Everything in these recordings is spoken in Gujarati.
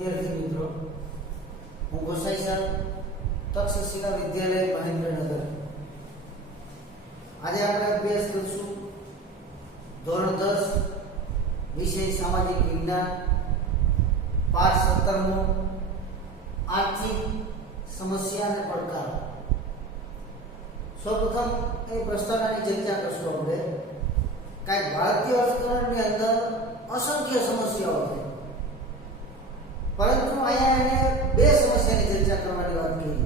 विद्यार्थी मित्रों, हूँ गोसाई सर तक्षशिला विद्यालय महेंद्रनगर। आज આપણે અભ્યાસ કરીશું ધોરણ 10 વિષય સામાજિક વિજ્ઞાન પાઠ 17મો આર્થિક સમસ્યા અને પડકાર। સૌપ્રથમ એ પ્રસ્તાવનાની ચર્ચા કરશું આપણે। કાંઈક ભારતીય અર્થતંત્રની અંદર અસંખ્ય સમસ્યાઓ છે, પરંતુ અહીંયા એને બે સમસ્યાની ચર્ચા કરવાની વાત કરી।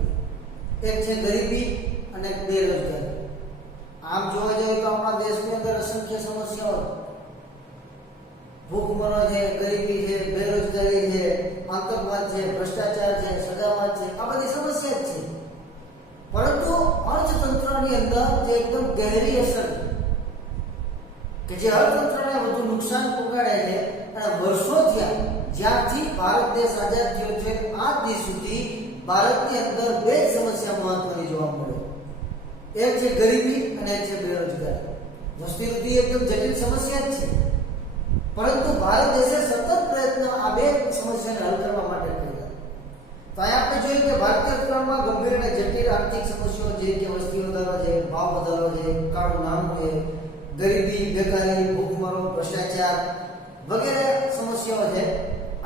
એક છે ગરીબી અને બેરોજગારી। આમ જોવા જઈએ તો આપણા દેશની અંદર અસંખ્ય સમસ્યાઓ, ભૂખમરો છે, ગરીબી છે, બેરોજગારી છે, આતંકવાદ છે, ભ્રષ્ટાચાર છે, સદાવાદ છે, આ બધી સમસ્યા જ છે। પરંતુ અર્થતંત્રની અંદર જે એકદમ ગહેરી અસર કે જે અર્થતંત્રને વધુ નુકસાન પહોંચાડે છે અને વર્ષો થયા જ્યારથી ભારત દેશ આઝાદ થયો છે આજ દી સુધી ભારતની અંદર બે સમસ્યા મહત્વની જોવા મળે। એક છે ગરીબી અને એક છે બેરોજગારી। વસ્તી વૃદ્ધિ એકદમ જટિલ સમસ્યા જ છે, પરંતુ ભારત દેશે સતત પ્રયત્ન આ બે સમસ્યાને હલ કરવા માટે કર્યા। તો અહીંયા આપણે જોઈએ કે ભારતીય અર્થતંત્રમાં ગંભીર અને જટિલ આર્થિક સમસ્યાઓ જે કે વસ્તી વધારો છે, ભાવ વધારો છે, કાળું નાણું છે, ગરીબી, બેકારી, ભૂખમરો, ભ્રષ્ટાચાર વગેરે સમસ્યાઓ છે।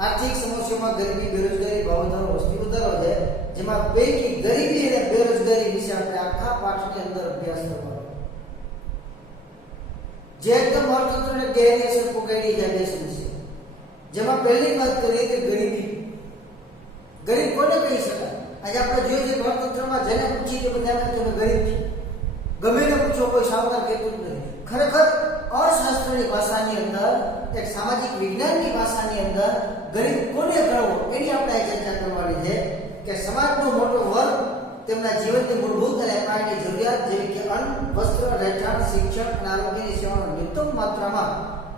આર્થિક સમસ્યામાં ગરીબી, બેરોજગારી, ભાવ વધારો, વસ્તી વધારો છે, જેમાં પૈકી ગરીબી અને બેરોજગારી વિશે આપણે આખા પાઠની અંદર અભ્યાસ કરવાનો જે એકદમ અર્થતંત્રને ગહેરી અસર પહોંચાડી છે બે સમસ્યા। જેમાં પહેલી વાત કરીએ કે ગરીબી। ગરીબ કોને કહી શકાય? આજે આપણે જોઈએ છીએ અર્થતંત્રમાં જેને પૂછીએ કે બધાને તમે ગરીબ છો, ગમે ને પૂછો કોઈ સાવકાર કહેતું જ નથી। ખરેખર અર્થશાસ્ત્રની ભાષાની અંદર, એક સામાજિક વિજ્ઞાનની ભાષાની અંદર ગરીબ કોને ગણવો એની આપણે ચર્ચા કરવાની છે કે સમાજનો મોટો વર્ગ તેમના જીવનની મૂળભૂત અને પાયાની જરૂરિયાત જેવી કે અન્ન, વસ્ત્ર, રહેઠાણ, શિક્ષણ અને આરોગ્યની સેવાનો ન્યૂનતમ માત્રામાં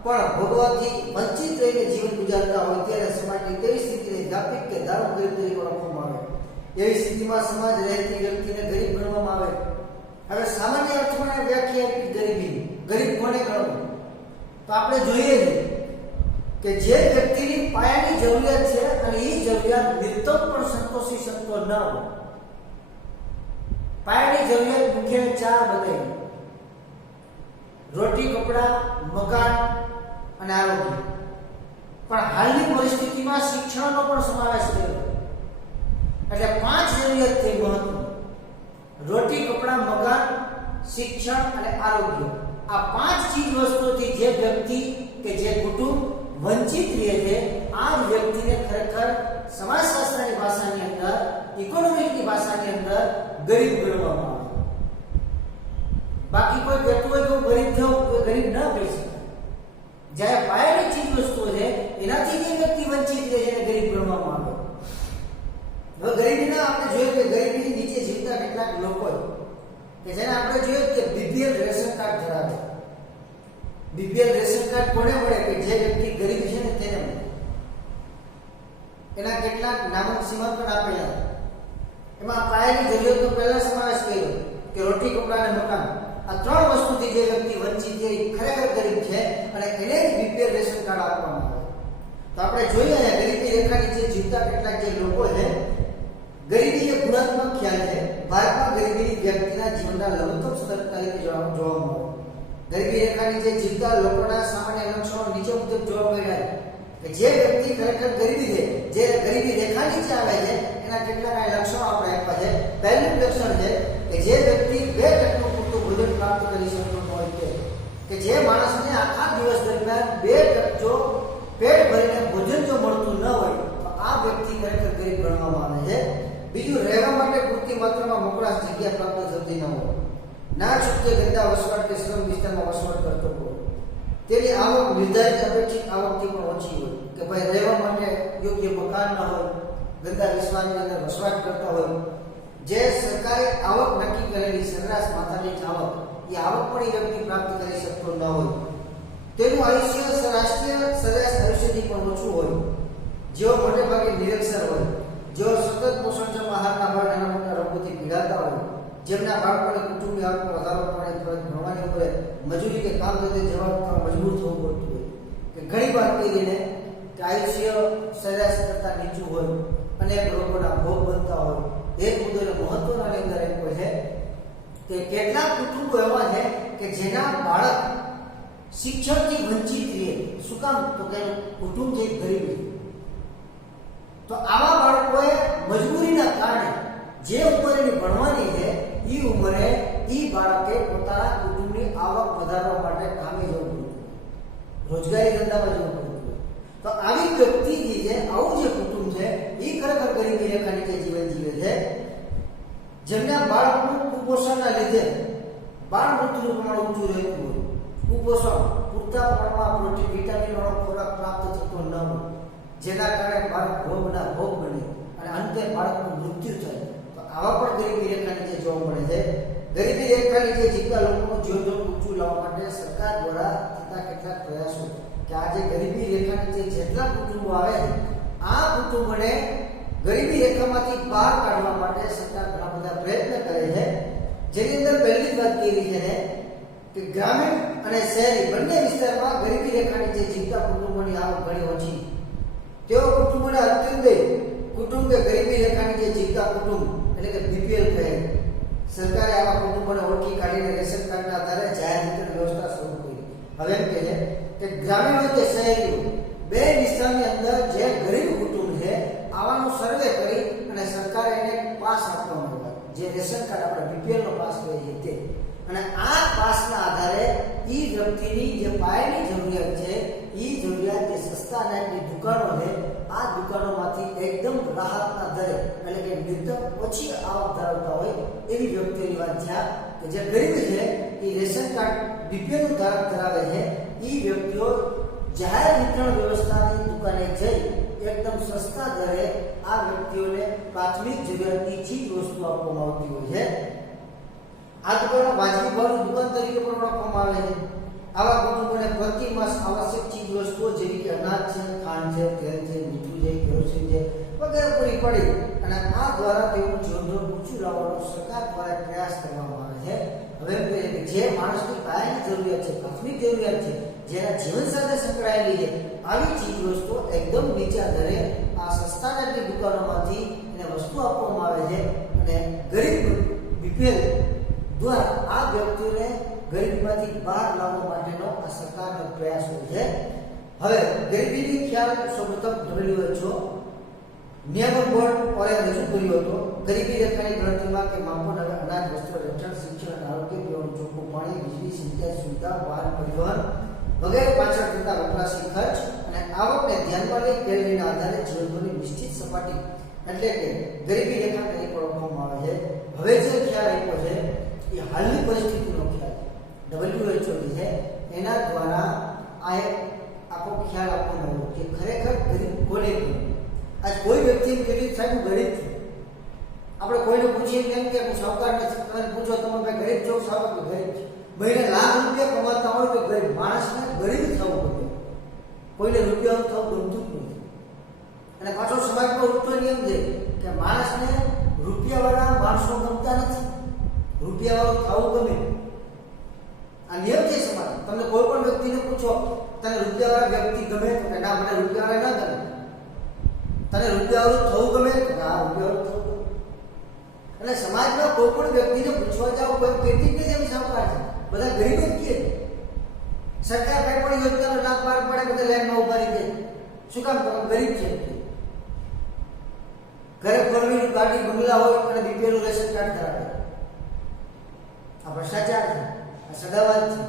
પણ ભોગવવાથી વંચિત રહીને જીવન ગુજારતા હોય ત્યારે સમાજની તેવી સ્થિતિને વ્યાપક કે દારૂ ગરીબ તરીકે ઓળખવામાં આવે। એવી સ્થિતિમાં સમાજ રહેતી વ્યક્તિને ગરીબ ગણવામાં આવે। હવે સામાન્ય અર્થમાં વ્યાખ્યા આપી ગરીબી, ગરીબ કોને ગણવું? તો આપણે જોઈએ કે જે વ્યક્તિની પાયાની જરૂરિયાત છે અને એ જરૂરિયાત ન્યૂનતમ પણ સંતોષી શકતો ન હોય। પાયાની જરૂરિયાત મુખ્ય ચાર બતાવી: રોટી, કપડા, મકાન અને આરોગ્ય। પણ હાલની પરિસ્થિતિમાં શિક્ષણનો પણ સમાવેશ કર્યો, એટલે પાંચ જરૂરિયાત થઈ મહત્વની: રોટી, કપડા, મકાન, શિક્ષણ અને આરોગ્ય। આ પાંચ ચીજ વસ્તુઓથી જે વ્યક્તિ કે જે કુટુંબ વંચિત રહે છે આ વ્યક્તિને ખરેખર સમાજશાસ્ત્રની ભાષાની અંદર, ઇકોનોમિકની ભાષાની અંદર ગરીબ ગણવામાં આવે। બાકી કોઈ કહેતું હોય કે ગરીબ થયો, કોઈ ગરીબ ન કહી શકે। જ્યારે પાયાની ચીજ વસ્તુઓ છે એનાથી જે વ્યક્તિ વંચિત રહે છે એને ગરીબ ગણવામાં આવે। હવે ગરીબીના આપણે જોઈએ કે ગરીબીની નીચે જીવતા કેટલાક લોકો કે જેને આપણે જોઈએ કે બીપીએલ રેશન કાર્ડ ધરાવે। બીપીએલ રેશન કાર્ડ કોને મળે? કે જે વ્યક્તિ ગરીબ છે ને તેને મળે। એના કેટલાક નામક સીમા પણ આપેલા। એમાં પાયાની જરૂરિયાતનો પહેલા સમાવેશ કર્યો કે રોટી, કપડા અને મકાન। આ ત્રણ વસ્તુથી જે વ્યક્તિ વંચિત છે એ ખરેખર ગરીબ છે અને એને જ બીપીએલ રેશન કાર્ડ આપવામાં આવે। તો આપણે જોઈએ ગરીબી રેખાની જે જીવતા કેટલાક જે લોકો છે, ગરીબી એ ગુણાત્મક ખ્યાલ છે। ભારતમાં ગરીબી વ્યક્તિના જીવનના લઘુત્તમ સ્તર તરીકે જોવા મળે। ગરીબી રેખાની જે જીવતા લોકોના સામાન્ય લક્ષણો નીચે મુજબ જોવા મળ્યા કે જે વ્યક્તિ ખરેખર ગરીબી છે, જે ગરીબી રેખા નીચે આવે છે એના કેટલાક લક્ષણો આપણે આપ્યા છે। પહેલું લક્ષણ છે કે જે વ્યક્તિ 2 ટકનું પૂરતું ભોજન પ્રાપ્ત કરી શકતો હોય કે જે માણસને આખા દિવસ દરમિયાન 2 ટક જો પેટ ભરીને ભોજન જો મળતું ન હોય તો આ વ્યક્તિ ખરેખર ગરીબ ગણવામાં આવે છે। બીજું, રહેવા માટે પૂરતી માત્રામાં મોકળાશ જગ્યા પ્રાપ્ત થતી ન હોય, ના છૂટકે ગંદા વસવાટ કે શ્રમ વિસ્તારમાં વસવાટ કરતો હોય, તેની આવક નિર્ધારિત અપેક્ષિત આવકથી પણ ઓછી હોય કે ભાઈ રહેવા માટે યોગ્ય મકાન ન હોય, ગંદા વિસ્તારની અંદર વસવાટ કરતા હોય, જે સરકારે આવક નક્કી કરેલી સરેરાશ માથાની આવક એ આવક પણ એ વ્યક્તિ પ્રાપ્ત કરી શકતો ન હોય, તેનું આયુષ્ય રાષ્ટ્રીય સરેરાશ આયુષ્યથી પણ ઓછું હોય, જેઓ મોટે ભાગે નિરક્ષર હોય, જેઓ સતત પોષણક્ષમ આહારના અભાવે નાના મોટા રોગોથી પીડાતા હોય, જેમના બાળકોને કુટુંબની આવકમાં વધારો કરવાની ફરજ ભણવાની ઉપર મજૂરી કે કામ ધંધે જવા મજબૂર થવું પડતું હોય, કે ઘણી વાર કહીને કે આયુષ્ય સરેરાશ કરતા નીચું હોય, અનેક રોગોના ભોગ બનતા હોય, એ મુદ્દાને મહત્વની અંદર આપ્યો છે કે કેટલાક કુટુંબો એવા છે કે જેના બાળક શિક્ષણથી વંચિત રહે. શું કામ? તો કે કુટુંબ જે ગરીબી. તો આવા બાળકોએ મજબૂરીના કારણે જે ઉંમરે ભણવાની છે એ ઉંમરે એ બાળકે પોતાના કુટુંબની આવક વધારવા માટે કામે જવું પડતું, રોજગારી ધંધામાં જવું પડતું. તો આવી વ્યક્તિ જે છે, આવું જે કુટુંબ છે એ ખરેખર ગરીબી રેખા નીચે જીવન જીવે છે. જેમના બાળકનું કુપોષણના લીધે બાળ મૃત્યુનું પ્રમાણ ઊંચું રહેતું હોય, કુપોષણ, પૂરતા પ્રમાણમાં પ્રોટીન, વિટામિન વાળો ખોરાક પ્રાપ્ત થતો ન હોય, જેના કારણે બાળક રોગના ભોગ બને અને અંતે બાળકનું મૃત્યુ થાય. તો આવા પણ ગરીબી રેખા નીચે જોવા મળે છે. ગરીબી રેખા નીચે જીવતા લોકોનું જીવન ઊંચું લાવવા માટે સરકાર દ્વારા થતા કેટલાક પ્રયાસો કે આજે ગરીબી રેખા નીચે જેટલા કુટુંબો આવે છે, આ કુટુંબોને ગરીબી રેખામાંથી બહાર કાઢવા માટે સરકાર ઘણા બધા પ્રયત્ન કરે છે. જેની અંદર પહેલી વાત કરી છે કે ગ્રામીણ અને શહેરી બંને વિસ્તારમાં ગરીબી રેખા નીચે જીવતા કુટુંબોની આવક ઘણી ઓછી. તેઓ કુટુંબોને અત્યંત કુટુંબ કે ગરીબી રેખા નીચે જીવતા કુટુંબ એટલે કે બીપીએલ કહે. સરકારે આવા કુટુંબોને ઓળખી કાઢીને રેશન કાર્ડના આધારે જાહેર વિતરણ વ્યવસ્થા શરૂ કરી. હવે એમ કહે છે કે ગ્રામીણ હોય કે શહેરી હોય, બે વિસ્તારની અંદર જે ગરીબ કુટુંબ છે આવાનો સર્વે કરી અને સરકારે એને પાસ આપવામાં આવ્યા, જે રેશન કાર્ડ આપણે બીપીએલ નો પાસ કહીએ છીએ તે. અને આ પાસના આધારે ઈ વ્યક્તિની જે પાયાની જરૂરિયાત છે, ઈ જરૂરિયાત જે સસ્તા અનાજની દુકાનો છે, આ દુકાનોમાંથી એકદમ રાહતના દરે એટલે કે નિર્ધક ઓછી આવક ધરાવતા હોય એવી વ્યક્તિઓની વાત છે કે જે ગરીબ છે એ રેશન કાર્ડ બીપીએલ નું ધારક ધરાવે છે. ઈ વ્યક્તિઓ જાહેર વિતરણ વ્યવસ્થાની દુકાને જઈ એકદમ સસ્તા દરે આ વ્યક્તિઓને પ્રાથમિક જરૂરિયાતની ચીજ વસ્તુ આપવામાં આવતી હોય છે. આ દુકાનો વાજબી ભાવની દુકાન તરીકે પણ ઓળખવામાં આવે છે. આવા કુટુંબોને પ્રતિ માસ આવશ્યક ચીજ વસ્તુઓ જેવી કે અનાજ છે, ખાંડ છે, તેલ છે, મીઠું છે, કેરોસીન છે વગેરે પૂરી પડી અને આ દ્વારા તેઓનું જીવન ઊંચું લાવવાનો સરકાર દ્વારા પ્રયાસ કરવામાં આવે છે. હવે જે માણસની પાયાની જરૂરિયાત છે, પ્રાથમિક જરૂરિયાત છે, જેના જીવન સાથે સંકળાયેલી છે, આવી ચીજ વસ્તુઓ એકદમ નીચા દરે આ સસ્તા અનાજની દુકાનોમાંથી એને વસ્તુ આપવામાં આવે છે અને ગરીબ બીપીએલ દ્વારા આ વ્યક્તિઓને ગરીબીમાંથી બહાર લાવવા માટેનો આ સરકારનો પ્રયાસ હોય છે. હવે ગરીબીની ખ્યાલ સૌપ્રથમ WHO નિયામક બોર્ડ દ્વારા રજૂ કર્યો હતો. ગરીબી રેખાની ગણતરીમાં કે માપન હવે અનાજ, વસ્ત્ર, રહેઠાણ, શિક્ષણ અને આરોગ્ય, પીવાનું ચોખ્ખું પાણી, વીજળી, સિંચાઈ સુવિધા, વાહન પરિવહન વગેરે પાછળ થતા વપરાશી ખર્ચ અને આવકને ધ્યાનમાં લઈ કેલરીના આધારે જીવનની નિશ્ચિત સપાટી એટલે કે ગરીબી રેખા તરીકે ઓળખવામાં આવે છે. હવે જે ખ્યાલ આપ્યો છે એ હાલની પરિસ્થિતિનો ખ્યાલ WHO છે એના દ્વારા આ એક આખો ખ્યાલ આપવામાં આવ્યો કે ખરેખર ગરીબ કોને કહેવાય. આજ કોઈ વ્યક્તિ ગરીબ સાહેબ ગરીબ છું, આપણે કોઈને પૂછીએ કેમ કે હું સાવકાર નથી, તમે પૂછો તમે ભાઈ ગરીબ છો, સાવકાર તો ગરીબ છે. મહિને લાખ રૂપિયા કમાતા હોય તો ગરીબ માણસને ગરીબ થવું પડે, કોઈને રૂપિયા થવું ગમતું જ નથી. અને પાછો સમાજનો ઉલટો નિયમ છે કે માણસને રૂપિયાવાળા માણસો ગમતા નથી, રૂપિયાવાળું થવું ગમે. આ નિયમ છે સમાજ. તમને કોઈ પણ વ્યક્તિને પૂછો તને રૂપિયાવાળા વ્યક્તિ ગમે તો કે ના, મને રૂપિયાવાળા ના ગમે. તને રૂપિયાવાળું થવું ગમે તો કે હા, રૂપિયાવાળું થવું ગમે. એટલે સમાજમાં કોઈ પણ વ્યક્તિને પૂછવા જાવ કોઈ કહેતી નથી એમ સાવકાર છે, બધા ગરીબ જ કહે. સરકાર કઈ પણ યોજનાનો લાભ બહાર પડે બધા લાઈનમાં ઉભા રહી જાય. શું કામ? તો ગરીબ છે. ઘરે ફોરવીલ ગાડી બંગલા હોય અને બીપીએલ રેશન કાર્ડ ધરાવે. આ ભ્રષ્ટાચાર છે, આ સદાવાદ છે,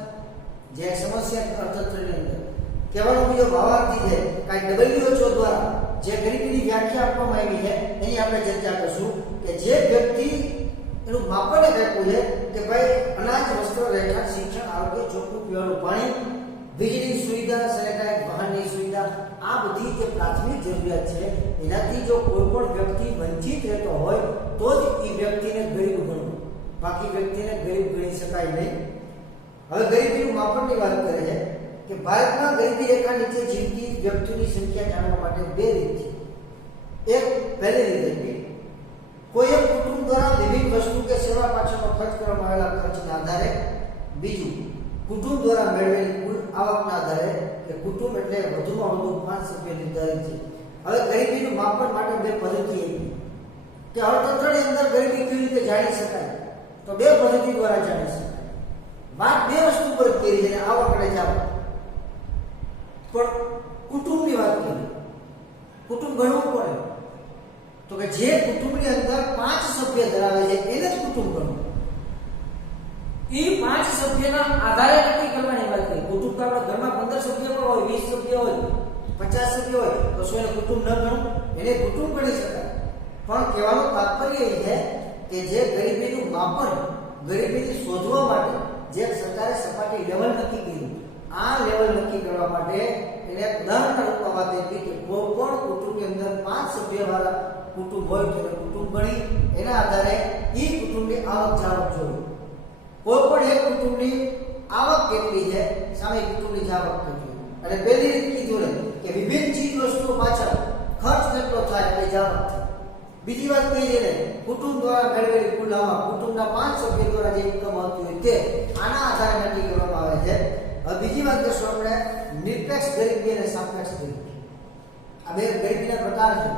જે સમસ્યા અર્થતંત્રની અંદર કહેવાનો બીજો ભાવાર્થી છે. કાંઈ WHO દ્વારા જે ગરીબીની વ્યાખ્યા આપવામાં આવી છે એની આપણે ચર્ચા કરશું કે જે વ્યક્તિ એનું માપન આપ્યું છે કે ભાઈ અનાજ, વસ્ત્ર, રહેઠાણ, શિક્ષણ, આરોગ્ય, ચોખ્ખું પીવાનું પાણી, વીજળી સુવિધા, સેનેટાઈઝ વાહનની સુવિધા, આ બધી જે પ્રાથમિક જરૂરિયાત છે એનાથી જો કોઈ પણ વ્યક્તિ વંચિત રહેતો હોય તો જ એ વ્યક્તિને ગરીબ ગણવું, બાકી વ્યક્તિને ગરીબ ગણી શકાય નહીં. હવે ગરીબીનું માપનની વાત કરે છે કે ભારતમાં ગરીબી રેખા નીચે જીવતી વ્યક્તિઓની સંખ્યા જાણવા માટે બે રીત છે. એક પહેલી રીત કોઈ એક કુટુંબ દ્વારા વિવિધ વસ્તુ કે સેવા પાછળનો ખર્ચ કરવામાં આવેલા ખર્ચના આધારે. બીજું કુટુંબ દ્વારા મેળવેલી કુલ આવકના આધારે કે કુટુંબ એટલે વધુમાં વધુ 5 સભ્ય નિર્ધારિત છે. હવે ગરીબીનું માપન માટે બે પદ્ધતિ આપી કે અર્થતંત્રની અંદર ગરીબી કેવી રીતે જાણી શકાય, તો બે પદ્ધતિ દ્વારા જાણી શકાય. વાત બે વસ્તુ પર કરી છે, આવક અને જાવક. પણ કુટુંબની વાત કરી, કુટુંબ ગણવું પડે તો કે જે કુટુંબની અંદર 5 સભ્ય ધરાવે છે એને જ કુટુંબ ગણવું. એ 5 સભ્યના આધારે નક્કી કરવાની વાત કરી. કુટુંબ તો આપણા ઘરમાં 15 સભ્ય પણ હોય, 20 સભ્ય હોય, 50 સભ્ય હોય, તો શું એને કુટુંબ ન ગણવું? એને કુટુંબ ગણી શકાય. પણ કહેવાનું તાત્પર્ય એ છે કે જે ગરીબીનું માપન, ગરીબીને શોધવા માટે જે સરકારે સપાટી લેવલ નક્કી કર્યું, આ લેવલ નક્કી કરવા માટે એને ઉદાહરણ રૂપમાં વાત આપી કે કોઈ પણ કુટુંબની અંદર 5 સભ્યવાળા કુટુંબ હોય તો એને કુટુંબ ગણી એના આધારે એ કુટુંબની આવક જાવક જોયું. કોઈ પણ એક કુટુંબની આવક કેટલી છે, સામે કુટુંબની જાવક કેટલી. અને પહેલી રીત કીધું કે વિભિન્ન ચીજ વસ્તુઓ પાછળ ખર્ચ કેટલો થાય એ જાવક થાય. બીજી વાત કહી છે ને, કુટુંબ દ્વારા મેળવેલી કુલ આવક, કુટુંબના 5 સભ્યો દ્વારા જે ઇન્કમ આવતી હોય તે આના આધારે નક્કી કરવામાં આવે છે. હવે બીજી વાત કરશું આપણે નિરપેક્ષ ગરીબી અને સાપેક્ષ ગરીબી. આ બે ગરીબીના પ્રકાર છે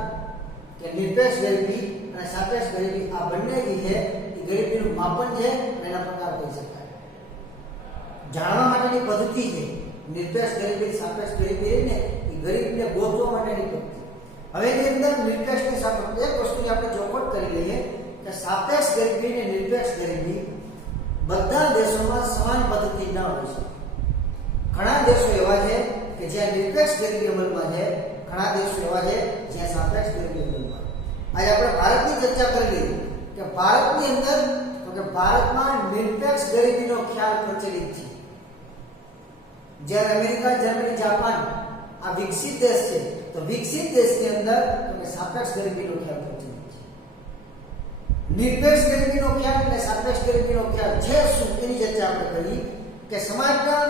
કે નિરપેક્ષ ગરીબી અને સાપેક્ષ ગરીબી. આ બંને જે છે એ ગરીબીનું માપન છે અને એના પ્રકાર કહી શકાય. જાણવા માટેની પદ્ધતિ છે નિરપેક્ષ ગરીબી, સાપેક્ષ ગરીબી ને એ ગરીબને ગોતવા માટેની પદ્ધતિ. હવે એની અંદર નિરપેક્ષ ને સાપેક્ષ એક વસ્તુની આપણે ચોખવટ કરી લઈએ કે સાપેક્ષ ગરીબી અને નિરપેક્ષ ગરીબી બધા દેશોમાં સમાન પદ્ધતિ ન હોય છે. ઘણા દેશો એવા છે કે જ્યાં નિરપેક્ષ ગરીબી અમલમાં છે, ઘણા દેશો એવા છે જ્યાં સાપેક્ષ ગરીબી અમલમાં. આજે આપણે ભારતની ચર્ચા કરી લઈએ કે ભારતની અંદર તો કે ભારતમાં નિરપેક્ષ ગરીબીનો ખ્યાલ પ્રચલિત છે. જ્યારે અમેરિકા, જર્મની, જાપાન આ વિકસિત દેશ છે, તો વિકસિત દેશની અંદર તો કે સાપેક્ષ ગરીબીનો ખ્યાલ પ્રચલિત છે. નિરપેક્ષ ગરીબીનો ખ્યાલ અને સાપેક્ષ ગરીબીનો ખ્યાલ છે શું એની ચર્ચા આપણે કરી કે સમાજના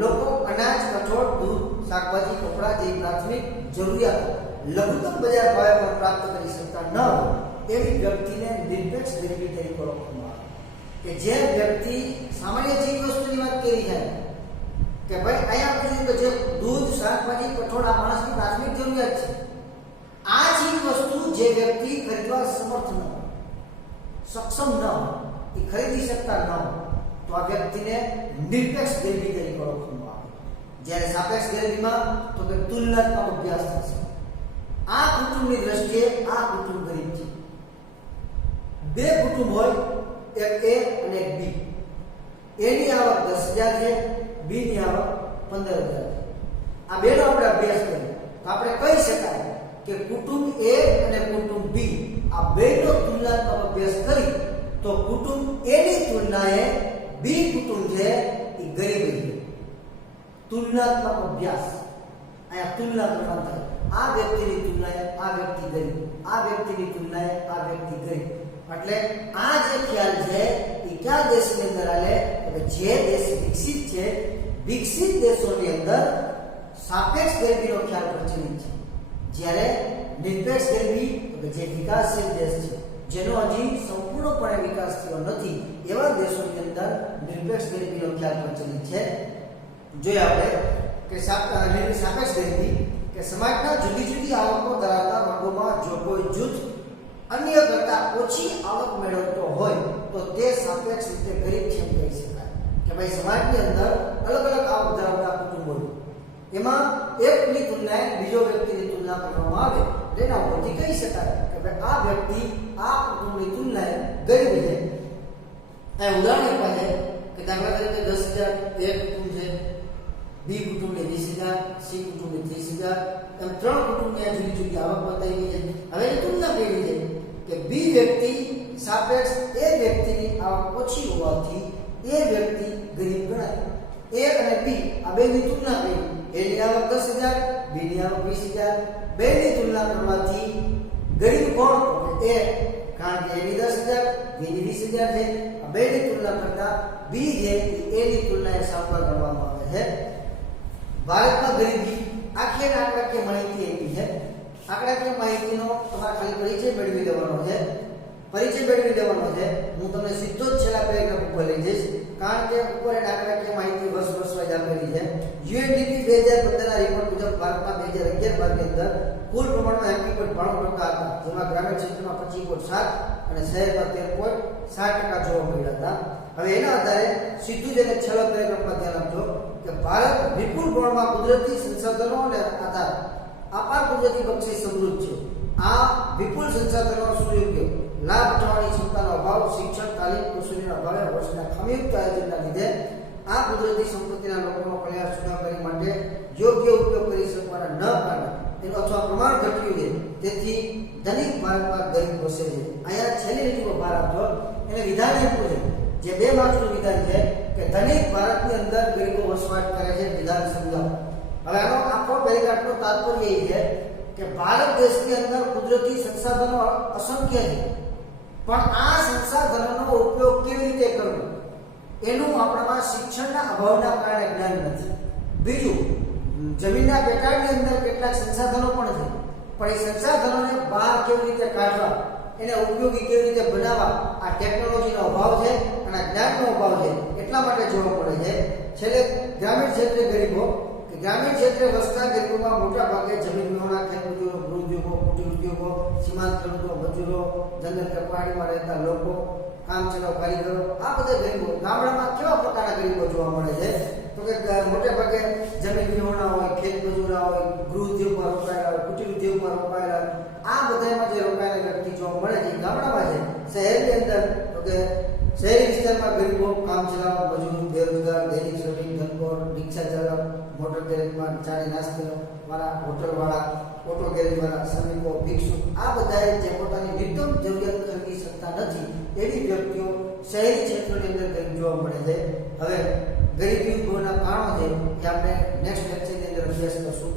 લોકો અનાજ, કઠોળ, દૂધ, શાકભાજી, કપડાં જેવી પ્રાથમિક જરૂરિયાતો લઘુત્તમ બજાર ભાવે પર પ્રાપ્ત કરી શકતા ન હોય એવી વ્યક્તિને નિરપેક્ષ ગરીબી તરીકે ઓળખવામાં આવે. કે જે વ્યક્તિ સામાન્ય ચીજ વસ્તુની વાત કરી જાય કે ભાઈ અહીંયા આપણે તો જે દૂધ, શાકભાજી, કઠોળ આ માણસની પ્રાથમિક જરૂરિયાત છે, આ ચીજ વસ્તુ જે વ્યક્તિ ખરીદવા સમર્થ ન હોય, સક્ષમ ન હોય, એ ખરીદી શકતા ન હોય, તો આ વ્યક્તિને નિરપેક્ષ ગરીબી તરીકે ઓળખવામાં આવે. જ્યારે સાપેક્ષ ગરીબીમાં તો કે તુલનાત્મક અભ્યાસ થશે. આ કુટુંબની દ્રષ્ટિએ આ કુટુંબ ગરીબ છે. બે કુટુંબ હોય, એક A અને એક B. A ની આવક 10,000 છે, B ની આવક 15,000 છે. આ બેનો આપણે અભ્યાસ કરીએ તો આપણે કહી શકાય કે કુટુંબ A અને કુટુંબ B આ બેનો તુલનાત્મક અભ્યાસ કરી તો કુટુંબ A ની તુલનાએ B કુટુંબ છે એ ગરીબ છે. તુલનાત્મક અભ્યાસ, અહીંયા તુલના કરવાનું થાય. આ વ્યક્તિની તુલનાએ આ વ્યક્તિ ગરીબ, આ વ્યક્તિની તુલનાએ આ વ્યક્તિ ગરીબ. એટલે આ જે ખ્યાલ છે એ કયા દેશની અંદર આલે કે જે દેશ વિકસિત છે, વિકસિત દેશોની અંદર સાપેક્ષ ગરીબીનો ખ્યાલ પ્રચલિત છે. જ્યારે નિરપેક્ષ ગરીબી જે વિકાસશીલ દેશ છે, જેનો હજી સંપૂર્ણપણે વિકાસ થયો નથી, એવા દેશોની અંદર નિરપેક્ષ ગરીબીનો ખ્યાલ પ્રચલિત છે. જોઈએ આપણે કે સાપેક્ષ ગરીબી કે સમાજના જુદી જુદી આવકો ધરાવતા વર્ગોમાં જો કોઈ જૂથ અન્ય કરતા ઓછી આવક મેળવતો હોય તો તે સાપેક્ષ રીતે ગરીબ છે એમ કહી શકાય. કે ભાઈ સમાજની અંદર અલગ અલગ આવક ધરાવતા કુટુંબો એમાં એકની તુલનાએ બીજો વ્યક્તિની તુલના કરવામાં આવે તેના ઉપરથી કહી શકાય કે ભાઈ આ વ્યક્તિ આ કુટુંબની તુલનાએ ગરીબ છે. આ ઉદાહરણ આપે છે કે દાખલા તરીકે 10,000 એક કુટુંબ છે, B કુટુંબને 20,000, C કુટુંબને 30,000, એમ ત્રણ કુટુંબની જુદી જુદી આવક બતાવી છે. હવે એની તુલના કેવી છે કે B વ્યક્તિ સાપેક્ષ A વ્યક્તિની આવક ઓછી હોવાથી A વ્યક્તિ ગરીબ ગણાય. A અને B આ બેની તુલના કરી, A ની આવક 10,000, B ની આવક 20,000, બેની તુલના કરવાથી ગરીબ કોણ? તો A, કારણ કે A ની 10,000, B ની 20,000 છે. આ બેની તુલના કરતા B જે A ની તુલનાએ સાપેક્ષ ગણવામાં આવે છે. ભારતમાં ગરીબી આખી આંકડાકીય માહિતી આપી છે. આંકડાકીય માહિતીનો તમારે ખાલી પરિચય મેળવી લેવાનો છે. પરિચય મેળવી લેવાનો છે. હું તમને સીધો જ છેલ્લા પેરેગ્રાફ ઉપર લઈ જઈશ, કારણ કે ઉપર એક આંકડાકીય માહિતી વર્ષ આપેલી છે. યુએનડીપી 2015 ના રિપોર્ટ મુજબ ભારતમાં 2011-12 ની અંદર કુલ પ્રમાણમાં 80.92% હતા, જેમાં ગ્રામીણ ક્ષેત્રમાં 25.7 અને શહેરમાં 13.7% જોવા મળ્યા હતા. હવે એના આધારે સીધું જ એને છેલ્લા પેરેગ્રાફમાં ધ્યાન આપજો કે ભારત વિપુલ પ્રમાણમાં કુદરતી સંસાધનો અને આધાર અપાર કુદરતી બક્ષી સમૃદ્ધ છે. આ વિપુલ સંસાધનોનો સુયોગ્ય લાભ ઉઠાવવાની ક્ષમતાનો અભાવ, શિક્ષણ, તાલીમ, કૌશલ્યના અભાવે વર્ષના ખામીયુક્ત આયોજનના લીધે આ કુદરતી સંપત્તિના લોકોનો કલ્યાણ સુધારવા માટે યોગ્ય ઉપયોગ કરી શકવાના ન કારણે તેનું અથવા પ્રમાણ ઘટ્યું છે. તેથી ધનિક ભારતમાં ગરીબ વસે છે. અહીંયા છેલ્લી લીટીમાં ભાર આપજો. એને વિધાન આપ્યું છે, જે 2 માર્ક્સનું વિધાન છે કે ધનિક ભારતની અંદર ગરીબો વસવાટ કરે છે. વિધાન સમજાવો. હવે આનો આખો પેરેગ્રાફનો તાત્પર્ય એ છે કે ભારત દેશની અંદર કુદરતી સંસાધનો અસંખ્ય છે, પણ આ સંસાધનોનો ઉપયોગ કેવી રીતે કરવો એનું આપણામાં શિક્ષણના અભાવના કારણે જ્ઞાન નથી. બીજું, જમીનના પેટાળની અંદર કેટલાક સંસાધનો પણ છે, પણ એ સંસાધનોને બહાર કેવી રીતે કાઢવા, એને ઉપયોગી કેવી રીતે બનાવવા, આ ટેકનોલોજીનો અભાવ છે અને જ્ઞાનનો અભાવ છે. એટલા માટે જોવા મળે છે. છેલ્લે ગ્રામીણ ક્ષેત્રે ગરીબો, ગ્રામીણ ક્ષેત્રે વસતા ગરીબોમાં મોટા ભાગે જમીન વિહોણા, ખેત મજૂરો, ગૃહ ઉદ્યોગો, કુટીર ઉદ્યોગો, સીમાંત ખેડૂતો, મજૂરો, જંગલ કે પહાડીમાં રહેતા લોકો, કામચલાઉ કારીગરો, આ બધા ગરીબો. ગામડામાં કેવા પ્રકારના ગરીબો જોવા મળે છે? તો કે મોટે ભાગે જમીન વિહોણા હોય, ખેત મજૂરા હોય, ગૃહ ઉદ્યોગમાં રોકાયેલા હોય, કુટીર ઉદ્યોગમાં રોકાયેલા હોય, આ બધામાં જે રોકાયેલા વ્યક્તિ જોવા મળે છે ગામડામાં છે. શહેરની અંદર તો કે શહેરી વિસ્તારમાં ગરીબો, કામચલાઉ મજૂર, બેરોજગાર, દૈનિક શ્રમિક, ધનકોર, રિક્ષા ચાલક, મોટર ગેરેજમાં ચાની નાસ્તો વાળા, હોટલ વાળા, ઓટો ગેરેજ વાળા, શ્રમિકો, ભિક્ષુ, આ બધાએ જે પોતાની વિદ્યુત જરૂરિયાત ખરીદી શકતા નથી એવી વ્યક્તિઓ શહેરી ક્ષેત્રોની અંદર ગરીબ જોવા મળે છે. હવે ગરીબી ઉદ્ભવના કારણો છે એ આપણે નેક્સ્ટ લેક્ચરની અંદર અભ્યાસ કરશું.